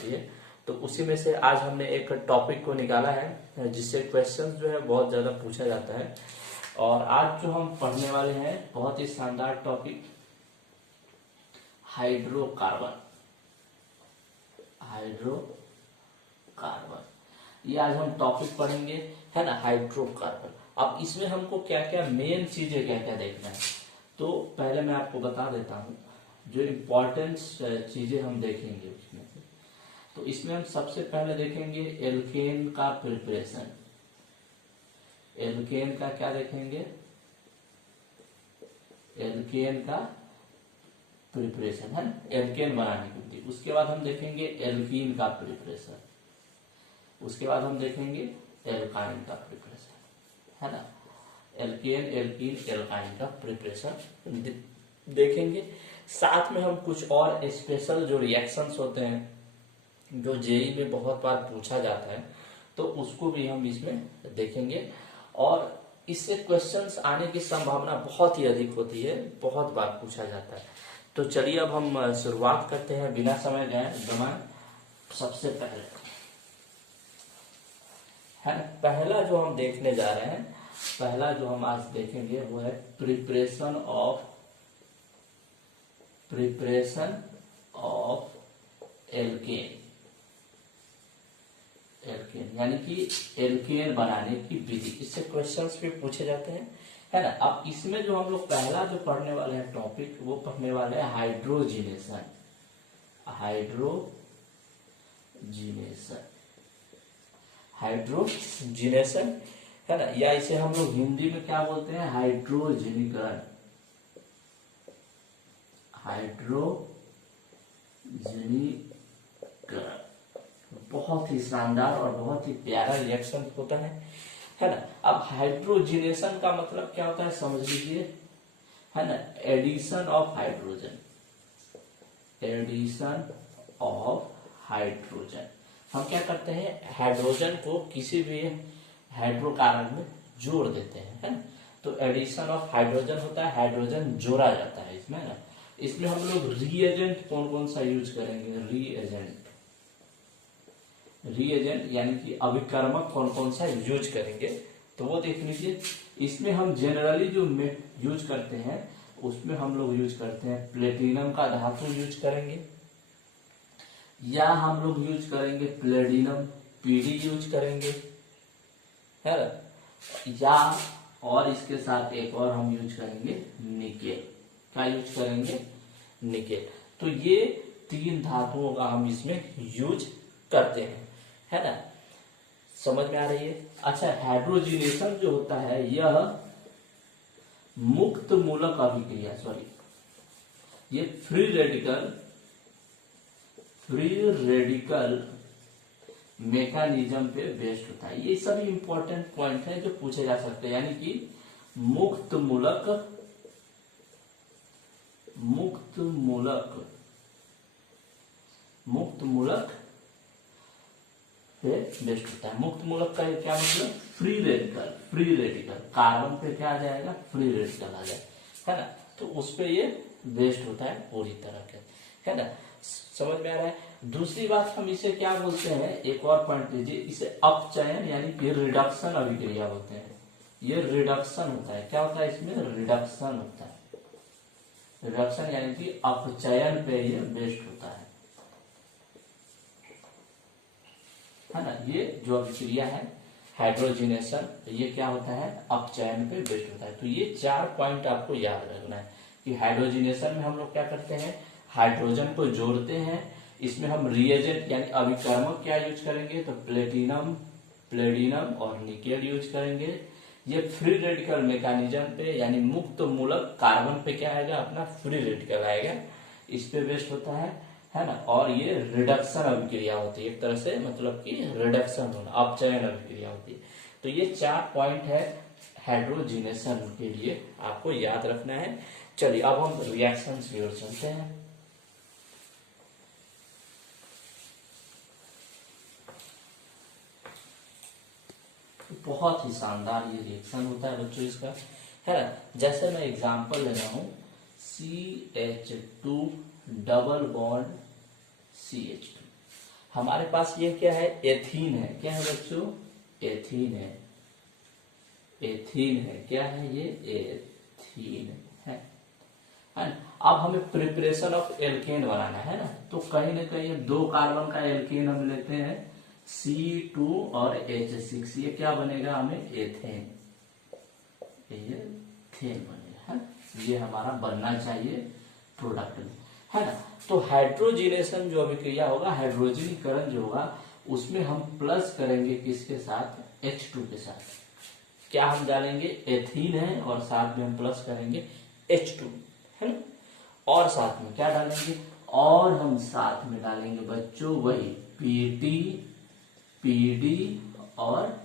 होती है। तो उसी में से आज हमने एक टॉपिक को निकाला है जिससे क्वेश्चंस जो है बहुत ज्यादा पूछा जाता है। और आज जो हम पढ़ने वाले हैं बहुत ही शानदार टॉपिक, हाइड्रोकार्बन। ये आज हम टॉपिक पढ़ेंगे, है ना, हाइड्रोकार्बन। अब इसमें हमको क्या क्या मेन चीजें क्या क्या देखना है, तो पहले मैं आपको बता देता हूँ जो इम्पोर्टेंट चीजें हम देखेंगे उसमें से। तो इसमें हम सबसे पहले देखेंगे एल्केन का प्रिपरेशन। एल्केन का क्या देखेंगे? एल्केन का प्रिपरेशन, है ना, एल्केन बनाने के लिए। उसके बाद हम देखेंगे एल्कीन का प्रिपरेशन। उसके बाद हम देखेंगे एल्काइन का प्रिपरेशन, है ना। एल्केन, एल्कीन, एल्काइन का प्रिपरेशन देखेंगे। साथ में हम कुछ और स्पेशल जो रिएक्शंस होते हैं जो जेई में बहुत बार पूछा जाता है, तो उसको भी हम इसमें देखेंगे। और इससे क्वेश्चंस आने की संभावना बहुत ही अधिक होती है, बहुत बार पूछा जाता है। तो चलिए अब हम शुरुआत करते हैं बिना समय गवाए। सबसे पहले है पहला जो हम देखने जा रहे हैं, पहला जो हम आज देखेंगे वो है प्रिपरेशन ऑफ एल्केन। एल्केन यानी कि एल्केन बनाने की विधि, इससे क्वेश्चंस भी पूछे जाते हैं, है ना। अब इसमें जो हम लोग पहला जो पढ़ने वाले हैं टॉपिक, वो पढ़ने वाले हैं हाइड्रोजिनेशन। हाइड्रोजिनेशन, है ना, या इसे हम लोग हिंदी में क्या बोलते हैं? हाइड्रोजनीकरण। बहुत ही शानदार और बहुत ही प्यारा रिएक्शन होता है ना। अब हाइड्रोजिनेशन का मतलब क्या होता है समझ लीजिए, है ना, एडिशन ऑफ हाइड्रोजन। हम क्या करते हैं? हाइड्रोजन को किसी भी हाइड्रोकार्बन में जोड़ देते हैं, है ना। तो एडिशन ऑफ हाइड्रोजन होता है, हाइड्रोजन जोड़ा जाता है इसमें ना। इसमें हम लोग रीएजेंट कौन कौन सा यूज करेंगे? रीएजेंट यानी कि अभिकर्मक कौन कौन सा यूज करेंगे, तो वो देख लीजिए। इसमें हम जनरली जो यूज करते हैं उसमें हम लोग यूज करते हैं प्लेटिनम का धातु यूज करेंगे, या हम लोग यूज करेंगे प्लेडिनम, पीडी यूज करेंगे, है ना, या और इसके साथ एक और हम यूज करेंगे निकेल। क्या यूज करेंगे? निकेल। तो ये तीन धातुओं का हम इसमें यूज करते हैं, है ना। समझ में आ रही है? अच्छा, हाइड्रोजिनेशन जो होता है यह मुक्त मूलक अभिक्रिया, ये फ्री रेडिकल मैकेनिज्म पे बेस्ड होता है। ये सभी इंपॉर्टेंट पॉइंट है जो पूछे जा सकते हैं, यानी कि मुक्त मूलक पे बेस्ड होता है। मुक्त मूलक का क्या मतलब? फ्री रेडिकल कार्बन पे क्या आ जाएगा? फ्री रेडिकल आ जाएगा, है ना। तो उस पे ये बेस्ड होता है पूरी तरह के, है ना। समझ में आ रहा है? दूसरी बात हम इसे क्या बोलते हैं, एक और पॉइंट लीजिए, इसे अपचयन यानी कि रिडक्शन अभिक्रिया बोलते हैं। ये रिडक्शन होता है, क्या होता है इसमें? रिडक्शन होता है। रिडक्शन यानी कि अपचयन पे ये बेस्ड होता है ना। ये जो अभिक्रिया है हाइड्रोजिनेशन, ये क्या होता है? अपचयन पे बेस्ड होता है। तो ये 4 पॉइंट आपको याद रखना है कि हाइड्रोजिनेशन में हम लोग क्या करते हैं? हाइड्रोजन को जोड़ते हैं। इसमें हम रिएजेंट यानी अभिकर्मक क्या यूज करेंगे? तो प्लेडिनम और निकेल यूज करेंगे। ये फ्री रेडिकल मैकेनिज्म पे यानी मुक्त मूलक कार्बन पे क्या आएगा? अपना फ्री रेडिकल आएगा, इस पे बेस्ड होता है ना। और ये रिडक्शन अभिक्रिया होती है, एक तरह से मतलब कि रिडक्शन होना, अपचयन अभिक्रिया होती है। तो ये 4 पॉइंट है हाइड्रोजिनेशन के लिए, आपको याद रखना है। चलिए अब हम रिएक्शंस की ओर चलते हैं। बहुत ही शानदार ये रिएक्शन होता है बच्चों इसका, है ना। जैसे मैं एग्जांपल ले रहा हूं, CH2 डबल बॉन्ड CH2। हमारे पास ये क्या है, एथीन है। क्या है बच्चों, एथीन है। एथीन है, क्या है ये, एथीन है। अब हमें प्रिपरेशन ऑफ एल्केन बनाना है ना, तो कहीं ना कहीं 2 कार्बन का एल्केन हम लेते हैं C2 और H6, ये क्या बनेगा हमें, एथेन। एथेन बनेगा, है। ये हमारा बनना चाहिए प्रोडक्ट में, है ना। तो हाइड्रोजिनेशन जो अभिक्रिया होगा, हाइड्रोजनीकरण जो होगा, उसमें हम प्लस करेंगे किसके साथ, H2 के साथ। क्या हम डालेंगे, एथीन है और साथ में हम प्लस करेंगे H2, है ना। और साथ में क्या डालेंगे, और हम साथ में डालेंगे बच्चों वही पीटी, पीडी और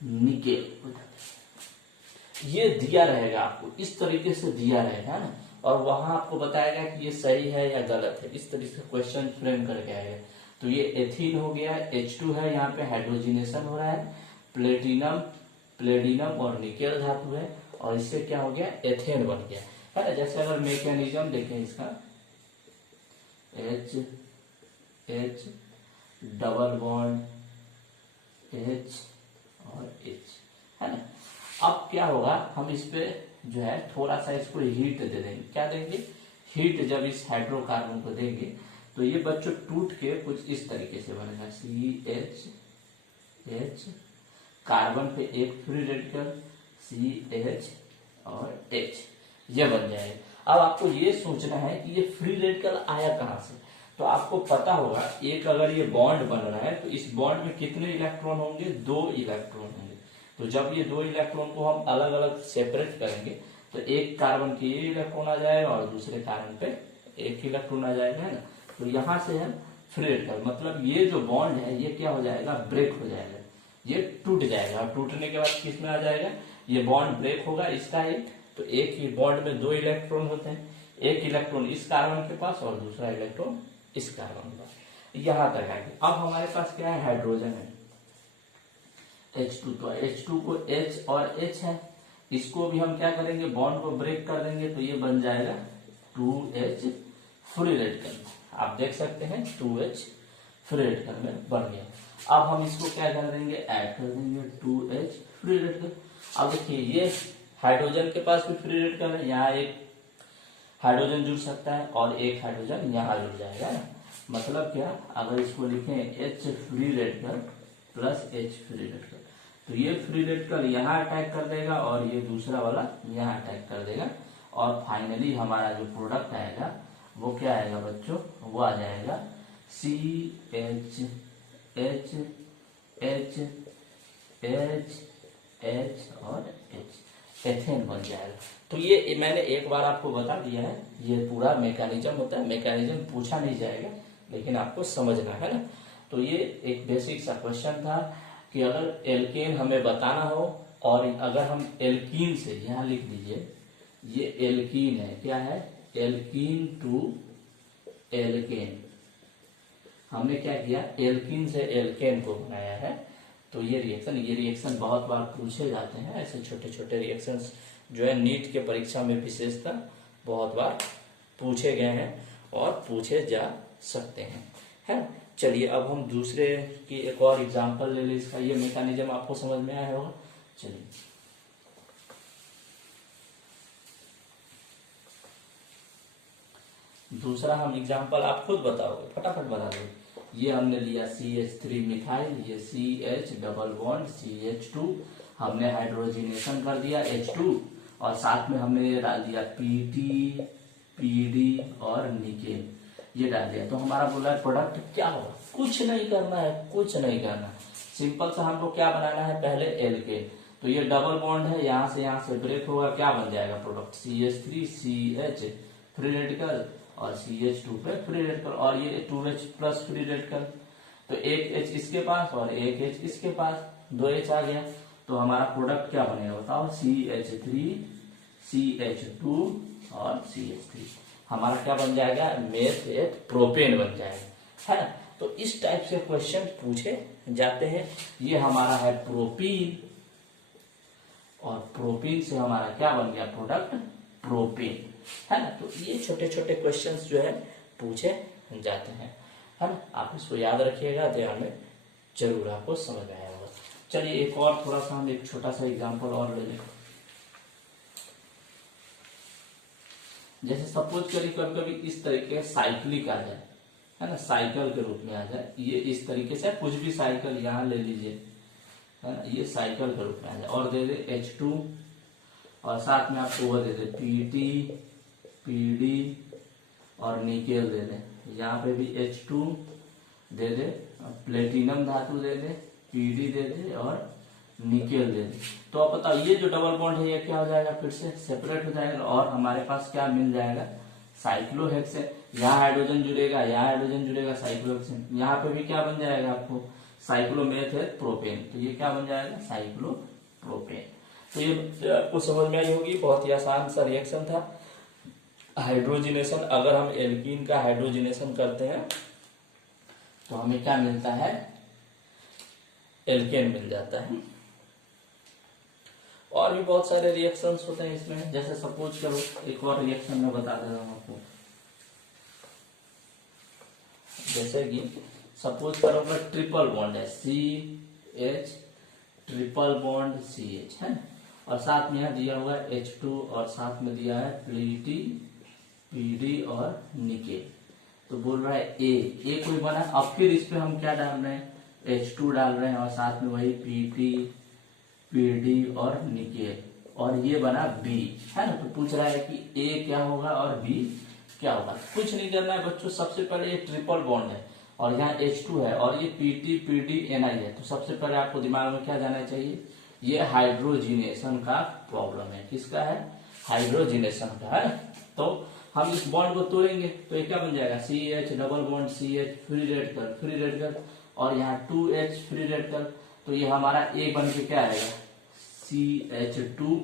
निकेल। ये दिया रहेगा आपको, इस तरीके से दिया रहेगा ना, और वहां आपको बताएगा कि ये सही है या गलत है। इस तरीके से क्वेश्चन फ्रेम करके आएगा। तो ये एथीन हो गया, H2 है, यहाँ पे हाइड्रोजिनेशन हो रहा है, प्लेटिनम, प्लेडिनम और निकेल धातु है, और इससे क्या हो गया, एथेन बन गया, है ना। जैसे अगर मैकेनिज्म देखें इसका, H H double bond H और H, है ना। अब क्या होगा, हम इस पे जो है थोड़ा सा इसको हीट दे देंगे। क्या देंगे, हीट। जब इस हाइड्रोकार्बन को देंगे तो ये बच्चों टूट के कुछ इस तरीके से बनेगा, CH, कार्बन पे एक फ्री रेडिकल CH और H, ये बन जाएगा। अब आपको ये सोचना है कि ये फ्री रेडिकल आया कहां से। तो आपको पता होगा, एक अगर ये बॉन्ड बन रहा है तो इस बॉन्ड में कितने इलेक्ट्रॉन होंगे, 2 इलेक्ट्रॉन होंगे। तो जब ये 2 इलेक्ट्रॉन को हम अलग अलग सेपरेट करेंगे तो एक कार्बन के ये इलेक्ट्रॉन आ जाएगा और दूसरे कार्बन पे एक इलेक्ट्रॉन आ जाएगा, है ना। तो यहां से हम फ्री रेडिकल, मतलब ये जो बॉन्ड है ये क्या हो जाएगा, ब्रेक हो जाएगा, ये टूट जाएगा। और टूटने के बाद किस में आ जाएगा, ये बॉन्ड ब्रेक होगा इसका एक, तो एक ही बॉन्ड में 2 इलेक्ट्रॉन होते हैं, एक इलेक्ट्रॉन इस कार्बन के पास और दूसरा इलेक्ट्रॉन इस कार्बन के पास। यहां तक आएंगे। अब हमारे पास क्या है, हाइड्रोजन है H2, तो H2 को H और H है, इसको भी हम क्या करेंगे, बॉन्ड को ब्रेक कर देंगे, तो ये बन जाएगा 2H फ्री रेडिकल। आप देख सकते हैं 2H फ्री रेडिकल में बन गया। अब हम इसको क्या कर देंगे, ऐड कर देंगे 2H फ्री रेडिकल। अब देखिए ये हाइड्रोजन के पास भी फ्री रेडिकल है, यहाँ एक हाइड्रोजन जुड़ सकता है और एक हाइड्रोजन यहाँ जुड़ जाएगा ना। मतलब क्या, अगर इसको लिखें H free radical plus H free radical, तो ये फ्री रेडिकल यहाँ अटैक कर देगा और ये दूसरा वाला यहाँ अटैक कर देगा, और फाइनली हमारा जो प्रोडक्ट आएगा वो क्या आएगा बच्चों, वो आ जाएगा CH H H H H और H, एथेन बन जाएगा। तो ये मैंने एक बार आपको बता दिया है, ये पूरा मैकेनिज्म होता है। मैकेनिज्म पूछा नहीं जाएगा लेकिन आपको समझना है ना। तो ये एक बेसिक सा क्वेश्चन था कि अगर एल्केन हमें बताना हो, और अगर हम एल्कीन से, यहाँ लिख दीजिए ये एल्कीन है, क्या है, एल्कीन टू एल्केन। हमने क्या किया, एल्कीन से एल्केन को बनाया है। तो ये रिएक्शन बहुत बार पूछे जाते हैं। ऐसे छोटे छोटे रिएक्शंस जो है नीट के परीक्षा में विशेषता बहुत बार पूछे गए हैं और पूछे जा सकते हैं, है। चलिए अब हम दूसरे की एक और एग्जांपल ले लें इसका। ये मैकेनिज्म आपको समझ में आया होगा। चलिए दूसरा हम एग्जांपल, आप खुद बताओगे, फटाफट बता दो। ये हमने लिया CH3 मिथाइल, ये CH डबल बॉन्ड CH2, हमने हाइड्रोजिनेशन कर दिया H2, और साथ में हमने ये डाल दिया PT, PD और निकेल, ये डाल दिया। तो हमारा बोला है प्रोडक्ट क्या होगा, कुछ नहीं करना है, कुछ नहीं करना, सिंपल सा हमको क्या बनाना है, पहले एल्केन। तो ये डबल बॉन्ड है, यहाँ से ब्रेक होगा, क्या बन जाएगा product, CH3 CH free radical और CH2 पे फ्री रेडिकल, और ये 2H प्लस फ्री रेडिकल। तो एक H इसके पास और एक H इसके पास, 2H आ गया। तो हमारा प्रोडक्ट क्या बनेगा बताओ, CH3 CH2 और CH3, हमारा क्या बन जाएगा, मेथ प्रोपेन बन जाएगा, है ना। तो इस टाइप से क्वेश्चन पूछे जाते हैं। ये हमारा है प्रोपीन, और प्रोपीन से हमारा क्या बन गया प्रोडक्ट, प्रोपेन, है ना। तो ये छोटे छोटे क्वेश्चंस जो है पूछे जाते हैं, है ना। आप इसको याद रखिएगा, ध्यान में जरूर आपको समझ में आया होगा। चलिए एक और थोड़ा सा हम एक छोटा सा एग्जांपल और ले लें। जैसे सपोज करिए कभी कभी इस तरीके साइक्लिक आ जाए, है ना, साइकिल के रूप में आ जाए, ये इस तरीके से कुछ भी साइकिल यहाँ ले लीजिए, है ना, ये साइकिल के रूप में आ जाए और दे दे H2 और साथ में आपको वो दे दे PT, PD और निकेल दे दे। यहाँ पे भी H2 दे दे, प्लेटिनम धातु दे दे, PD दे दे और निकेल दे दे। तो आप बताओ ये जो डबल बॉन्ड है ये क्या हो जाएगा, फिर से सेपरेट हो जाएगा और हमारे पास क्या मिल जाएगा, साइक्लोहेक्सेन। यहाँ हाइड्रोजन जुड़ेगा, यहाँ हाइड्रोजन जुड़ेगा, साइक्लोहेक्सेन। यहाँ पे भी क्या बन जाएगा आपको, साइक्लोमेथ प्रोपेन। तो ये क्या बन जाएगा, साइक्लोप्रोपेन। तो ये आपको समझ में आई होगी, बहुत ही आसान सा रिएक्शन था। हाइड्रोजिनेशन, अगर हम एल्कीन का हाइड्रोजिनेशन करते हैं तो हमें क्या मिलता है, एल्केन मिल जाता है। और भी बहुत सारे रिएक्शंस होते हैं इसमें। जैसे सपोज करो एक और रिएक्शन में बता दे रहा हूं आपको। जैसे कि सपोज करो ट्रिपल बॉन्ड है CH, ट्रिपल बॉन्ड CH है, और साथ में दिया हुआ है H2 और साथ में दिया है PT, PD और निकेल। तो बोल रहा है ए कोई बना। अब फिर इस पे हम क्या डाल रहे हैं, H2 डाल रहे हैं और साथ में वही PT, PD और निकेल, और ये बना B, है ना। तो पूछ रहा है कि A क्या होगा और B क्या होगा। कुछ नहीं करना है बच्चों, सबसे पहले ये ट्रिपल बॉन्ड है और यहाँ H2 है और ये PT, PD, Ni है। तो सबसे पहले आपको दिमाग में क्या जाना चाहिए, ये हाइड्रोजिनेशन का प्रॉब्लम है। किसका है, हाइड्रोजिनेशन का, है। तो हम इस बॉन्ड को तोड़ेंगे तो ये क्या बन जाएगा, CH, double bond CH, free radical और यहाँ 2H फ्री रेडिकल। तो ये हमारा A बन के क्या आएगा, CH2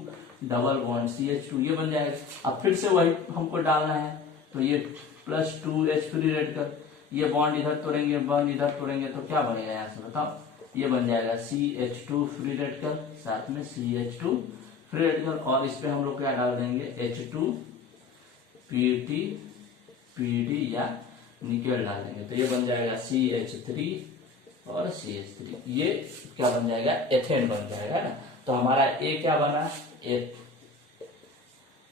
डबल बॉन्ड CH2, ये बन जाएगा। अब फिर से वही हमको डालना है, तो ये प्लस 2H फ्री रेडिकल, ये बॉन्ड इधर तोड़ेंगे, बॉन्ड इधर तोड़ेंगे, तो क्या बनेगा यहाँ से बताओ, ये बन जाएगा CH2 फ्री रेडिकल, साथ में CH2 फ्री रेडिकल, और इस पे हम लोग क्या डाल देंगे, H2 PT, PD या निकेल डाल देंगे। तो ये बन जाएगा CH3 और CH3, ये क्या बन जाएगा, एथेन बन जाएगा ना। तो हमारा A क्या बना,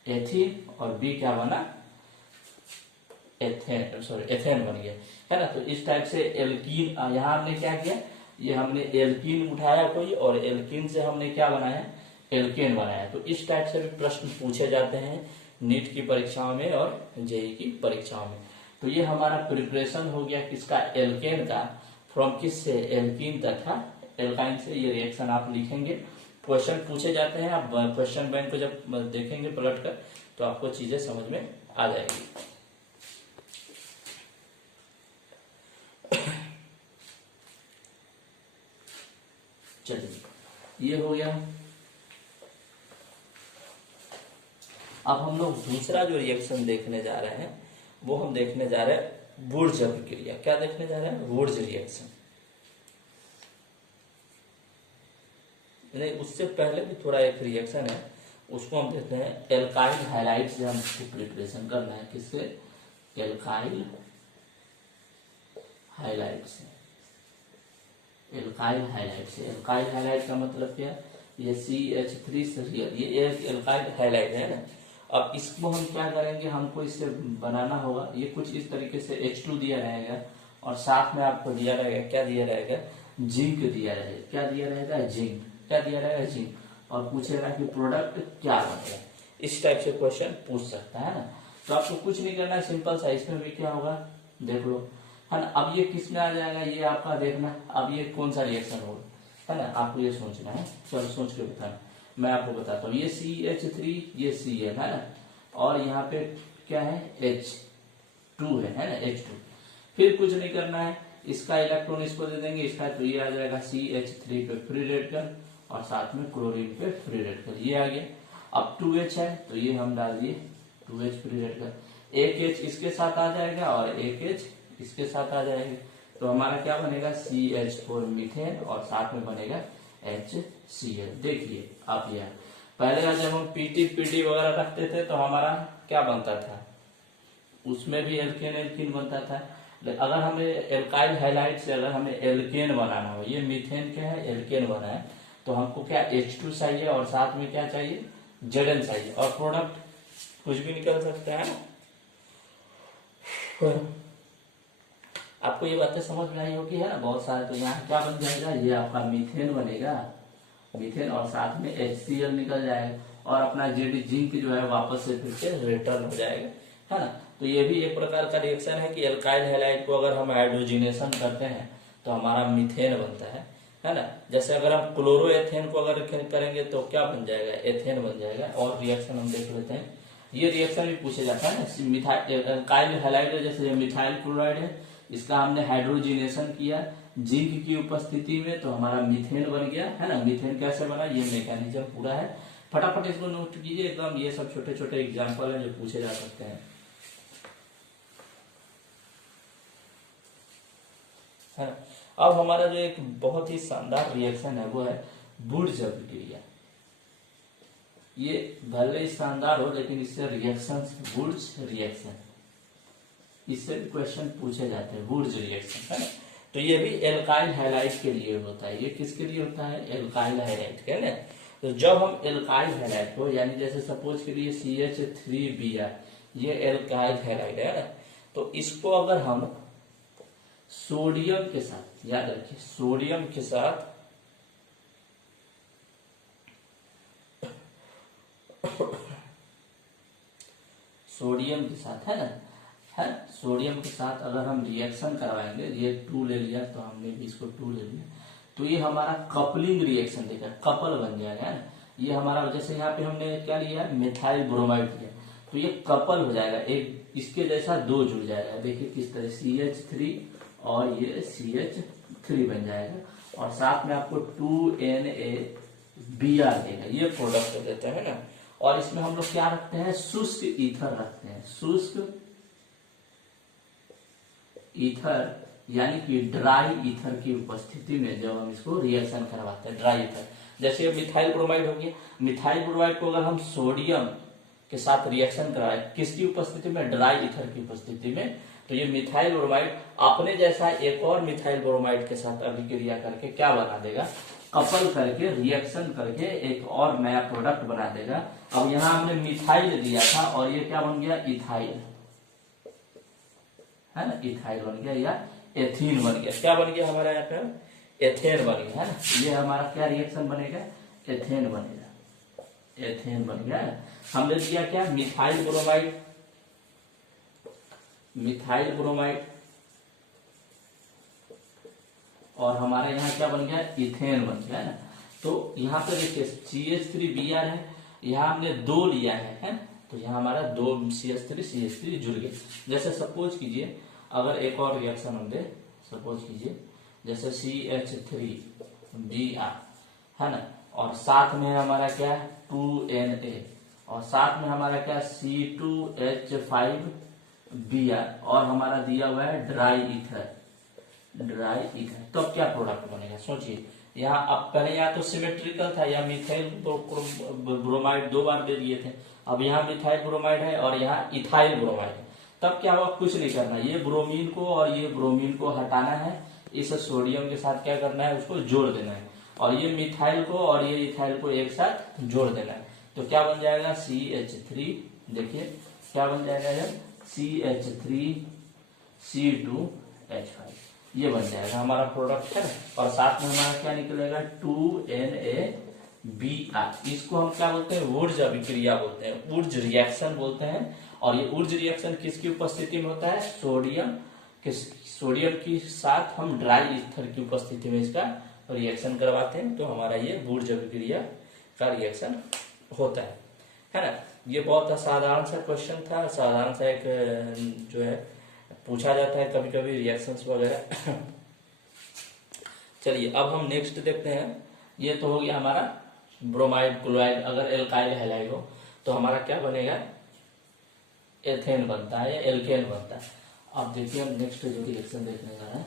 एथीन, और B क्या बना, एथेन, सॉरी एथेन बन गया, है ना। तो इस टाइप से एल्कीन, यहाँ हमने क्या किया, ये हमने एल्कीन उठाया कोई और एल्कीन से हमने क्या बनाया, एल्केन बनाया। तो इस टाइप से भी प्रश्न पूछे जाते हैं नीट की परीक्षाओं में और जेई की परीक्षाओं में। तो ये हमारा प्रिपरेशन हो गया किसका, एल्केन का, फ्रॉम किस से, एल्कीन तथा एल्काइन से। ये रिएक्शन आप लिखेंगे, क्वेश्चन पूछे जाते हैं। आप क्वेश्चन बैंक को जब देखेंगे पलट कर तो आपको चीजें समझ में आ जाएगी। चलिए ये हो गया। अब हम लोग दूसरा जो रिएक्शन देखने जा रहे हैं वो हम देखने जा रहे हैं वुर्ज अभिक्रिया। क्या देखने जा रहे हैं, वुर्ज रिएक्शन। नहीं, उससे पहले भी थोड़ा एक रिएक्शन है, उसको हम देखते हैं एल्काइल हाइलाइट से हमको प्रिपरेशन करना है। किससे, एल्काइल हाइलाइट से। एल्काइल हाइलाइट से, एल्काइल हाइलाइट का मतलब क्या है, ये CH3 से ये एल्काइल हाइलाइट है ना। अब इसको हम क्या करेंगे, हमको इससे बनाना होगा। ये कुछ इस तरीके से H2 दिया रहेगा और साथ में आपको दिया रहेगा, क्या दिया रहेगा, जिंक दिया रहेगा। क्या दिया रहेगा, जिंक। क्या दिया रहेगा, जिंक। और पूछेगा कि प्रोडक्ट क्या बनेगा। इस टाइप से क्वेश्चन पूछ सकता है ना। तो आपको कुछ नहीं करना है, सिंपल सा। इसमें भी क्या होगा देख लो, है ना। अब ये किस में आ जाएगा, ये आपका देखना। अब ये कौन सा रिएक्शन होगा, है ना, आपको ये सोचना है। चलो सोच के बताना, मैं आपको बताता हूँ। ये CH3, ये Cl है ना, और यहाँ पे क्या है, H2 है ना, H2। फिर कुछ नहीं करना है, इसका इलेक्ट्रॉन इसको दे देंगे, इसका, तो ये आ जाएगा CH3 पे फ्री रेडिकल और साथ में क्लोरीन पे फ्री रेडिकल, ये आ गया। अब 2H है तो ये हम डाल दिए 2H फ्री रेडिकल, एक H इसके साथ आ जाएगा और एक H इसके साथ आ जाएगा। तो हमारा क्या बनेगा, CH4 मीथेन और साथ में बनेगा HCl। देखिए आप यहाँ पहले जब हम PT, PD वगैरह रखते थे तो हमारा क्या बनता था, उसमें भी एल्केन एल्कीन बनता था। अगर हमें एल्काइल हैलाइड से अगर हमें एल्केन बनाना हो, ये मीथेन क्या है, एल्केन बना है, तो हमको क्या H2 चाहिए और साथ में क्या चाहिए, Zn चाहिए, और प्रोडक्ट कुछ भी निकल सकता है। आपको ये बातें समझ में आई होगी है ना बहुत सारे। तो यहाँ क्या बन जाएगा, ये आपका मीथेन बनेगा, मीथेन, और साथ में HCl निकल जाएगा, और अपना जिंक जो है वापस से फिर से रिटर्न हो जाएगा, है ना। तो ये भी एक प्रकार का रिएक्शन है कि एल्काइल हैलाइड को अगर हम हाइड्रोजिनेशन करते हैं तो हमारा मीथेन बनता है ना। जैसे अगर हम क्लोरोएथेन को अगर करेंगे तो क्या बन जाएगा, एथेन बन जाएगा। और रिएक्शन हम देख लेते हैं, ये रिएक्शन भी पूछे जाता है ना, मिथाइल हैलाइड है, जैसे मिथाइल क्लोराइड है, इसका हमने हाइड्रोजिनेशन किया जिंक की उपस्थिति में, तो हमारा मीथेन बन गया, है ना। मीथेन कैसे बना, ये मैकेनिज्म पूरा है, फटाफट इसको नोट कीजिए एकदम। ये सब छोटे छोटे एग्जाम्पल है जो पूछे जा सकते हैं, है ना। अब हमारा जो एक बहुत ही शानदार रिएक्शन है वो है वुड्स अभिक्रिया। ये भले ही शानदार हो लेकिन इससे रिएक्शन, वुड्स रिएक्शन, इससे भी क्वेश्चन पूछे जाते हैं, वुड्स रिएक्शन, है ना। तो ये भी एल्काइल हैलाइड के लिए होता है। ये किसके लिए होता है, एल्काइल हैलाइड के, ना। तो जब हम एल्काइल हैलाइड को, यानी जैसे सपोज के लिए CH3Br, ये एल्काइल हैलाइड है ना, तो इसको अगर हम सोडियम के साथ, याद रखिए सोडियम के साथ सोडियम के साथ, है ना, है सोडियम के साथ अगर हम रिएक्शन करवाएंगे, ये 2 ले लिया तो हमने भी इसको 2 ले लिया, तो ये हमारा कपलिंग रिएक्शन देगा, कपल बन जाएगा, है ना। ये हमारा, जैसे यहाँ पे हमने क्या लिया, मिथाइल ब्रोमाइड लिया, तो ये कपल हो जाएगा, एक इसके जैसा 2 जुड़ जाएगा। देखिए किस तरह, CH3 और ये CH3 बन जाएगा, और साथ में आपको 2NaBr देगा, ये प्रोडक्ट देता है ना। और इसमें हम लोग क्या रखते हैं, शुष्क ईथर रखते हैं, शुष्क ईथर, यानी कि ड्राई ईथर की उपस्थिति में जब हम इसको रिएक्शन करवाते हैं, ड्राई ईथर। जैसे मिथाइल ब्रोमाइड हो गया, मिथाइल ब्रोमाइड को अगर हम सोडियम के साथ रिएक्शन कराएं, किसकी उपस्थिति में, ड्राई ईथर की उपस्थिति में, तो ये मिथाइल ब्रोमाइड अपने जैसा एक और मिथाइल ब्रोमाइड के साथ अभिक्रिया करके क्या बना देगा, कपल करके, रिएक्शन करके एक और नया प्रोडक्ट बना देगा। अब यहाँ हमने मिथाइल दिया था और ये क्या बन गया, इथाइल, है ना, इथाइल बन गया, या एथीन बन गया। क्या बन गया हमारा यहाँ पे, एथेन बन गया, है ना। ये हमारा क्या रिएक्शन बनेगा, एथेन बनेगा, एथेन बन गया। हमने दिया क्या, मिथाइल ब्रोमाइड, मिथाइल ब्रोमाइड, और हमारे यहाँ क्या बन गया, इथेन बन गया, है ना। तो यहाँ पे देखिए CH3Br है, यहाँ हमने 2 लिया है ना, तो यहाँ हमारा 2 CH3 जुड़ गए। जैसे सपोज कीजिए अगर एक और रिएक्शन हम दे, सपोज कीजिए जैसे CH3Br, है ना, और साथ में हमारा क्या है 2Na, और साथ में हमारा क्या C2H5Br, और हमारा दिया हुआ है ड्राई ईथर, ड्राई ईथर। तो अब क्या प्रोडक्ट बनेगा, सोचिए। यहाँ अब पहले यहाँ तो सिमेट्रिकल था, यहाँ मिथाइल ब्रोमाइड 2 बार दे दिए थे, अब यहाँ मिथाइल ब्रोमाइड है और यहाँ इथाइल ब्रोमाइड है। तब क्या हुआ, कुछ नहीं करना, ये ब्रोमीन को और ये ब्रोमीन को हटाना है, इस सोडियम के साथ क्या करना है, उसको जोड़ देना है, और ये मिथाइल को और ये इथाइल को एक साथ जोड़ देना है। तो क्या बन जाएगा, CH3, देखिए क्या बन जाएगा ये, CH3C2H5, ये बन जाएगा हमारा प्रोडक्ट, है। और साथ में हमारा क्या निकलेगा, 2NaBr। इसको हम क्या बोलते हैं, वुड्स अभिक्रिया बोलते हैं, वुड्स रिएक्शन बोलते हैं। और ये वुड्स रिएक्शन किसकी उपस्थिति में होता है, सोडियम के साथ हम ड्राई ईथर की उपस्थिति में इसका रिएक्शन करवाते हैं, तो हमारा ये वुड्स अभिक्रिया का रिएक्शन होता है ना। ये बहुत साधारण सा क्वेश्चन था, साधारण सा एक जो है पूछा जाता है कभी कभी रिएक्शंस वगैरह। चलिए अब हम नेक्स्ट देखते हैं। ये तो हो गया हमारा ब्रोमाइड क्लोराइड, अगर एल्काइल हैलाइड हो तो हमारा क्या बनेगा, एथेन बनता है या एल्केन बनता है। अब देखिए हम नेक्स्ट जो रिएक्शन देखने जा रहे हैं,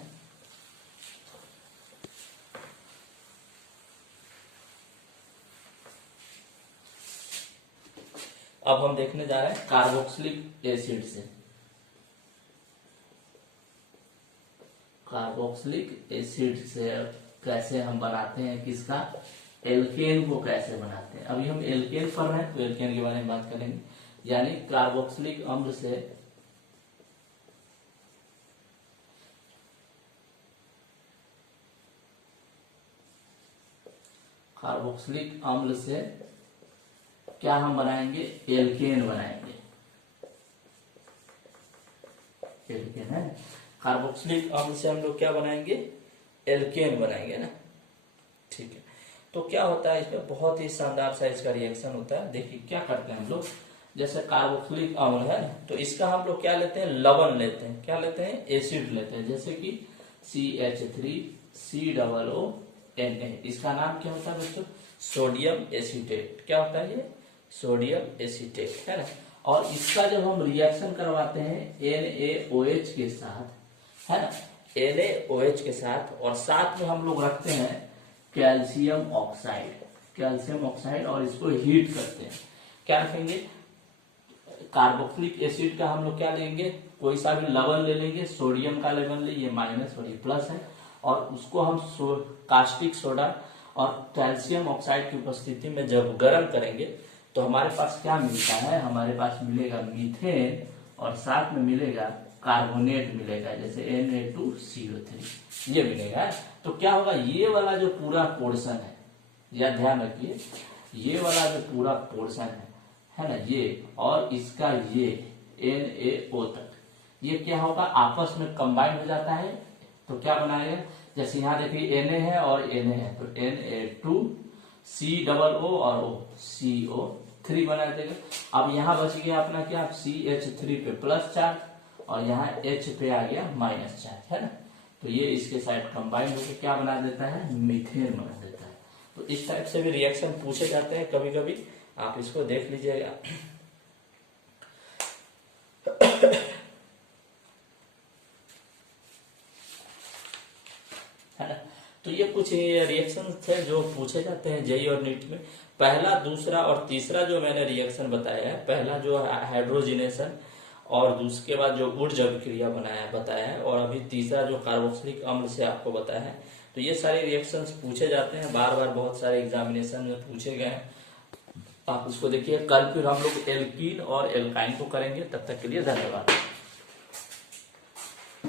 अब हम देखने जा रहे हैं कार्बोक्सिलिक एसिड से। कार्बोक्सिलिक एसिड से कैसे हम बनाते हैं, किसका, एल्केन को कैसे बनाते हैं। अभी हम एल्केन पढ़ रहे हैं तो एल्केन के बारे में बात करेंगे, यानी कार्बोक्सिलिक अम्ल से कार्बोक्सिलिक अम्ल से क्या हम बनाएंगे, एल्केन बनाएंगे। एल्केन है, कार्बोक्सिलिक अम्ल से हम लोग क्या बनाएंगे, एल्केन बनाएंगे ना। ठीक है, तो क्या होता है इसमें, बहुत ही शानदार सा इसका रिएक्शन होता है। देखिए क्या करते हैं हम लोग, जैसे कार्बोक्सिलिक अम्ल है तो इसका हम लोग क्या लेते हैं, लवण लेते हैं, क्या लेते हैं, एसिड लेते हैं, जैसे कि CH3COONA। इसका नाम क्या होता है बच्चों, सोडियम एसीटेट। क्या होता है ये, सोडियम एसीटेट, है ना। और इसका जब हम रिएक्शन करवाते हैं NaOH के साथ, है ना, NaOH के साथ, और साथ में हम लोग रखते हैं कैल्शियम ऑक्साइड, और इसको हीट करते हैं, क्या रखेंगे, कार्बोक्सिलिक एसिड का हम लोग क्या लेंगे, कोई सा भी लवण ले लेंगे, सोडियम का लेवल ले, ये माइनस और ये प्लस है, और उसको हम कास्टिक सोडा और कैल्शियम ऑक्साइड की उपस्थिति में जब गर्म करेंगे तो हमारे पास क्या मिलता है, हमारे पास मिलेगा मीथेन, और साथ में मिलेगा कार्बोनेट मिलेगा, जैसे Na2CO3 ये मिलेगा। तो क्या होगा, ये वाला जो पूरा पोर्शन है, या ध्यान रखिए, ये वाला जो पूरा पोर्शन है ना, ये और इसका ये NaO तक, ये क्या होगा, आपस में कंबाइन हो जाता है। तो क्या बनाएगा, जैसे यहाँ देखिए Na है और Na है, तो Na2COO और CO3 बना देगा। अब यहाँ बच गया अपना क्या, CH3 पे प्लस चार्ज, और यहाँ H पे आ गया माइनस चार्ज, है ना। तो ये इसके साइड कंबाइन होकर क्या बना देता है, मीथेन बना देता है। तो इस टाइप से भी रिएक्शन पूछे जाते हैं कभी कभी, आप इसको देख लीजिएगा। है ना, तो ये कुछ रिएक्शन थे जो पूछे जाते हैं जेईई और नीट में। पहला, दूसरा और तीसरा जो मैंने रिएक्शन बताया है, पहला जो हाइड्रोजिनेशन, और उसके बाद जो ऊर्जा अभिक्रिया बताया है, और अभी तीसरा जो कार्बोक्सिलिक अम्ल से आपको बताया है। तो ये सारे रिएक्शंस पूछे जाते हैं बार बार, बहुत सारे एग्जामिनेशन में पूछे गए हैं। आप इसको देखिए, कल फिर हम लोग एल्कीन और एल्काइन को करेंगे। तब तक के लिए धन्यवाद।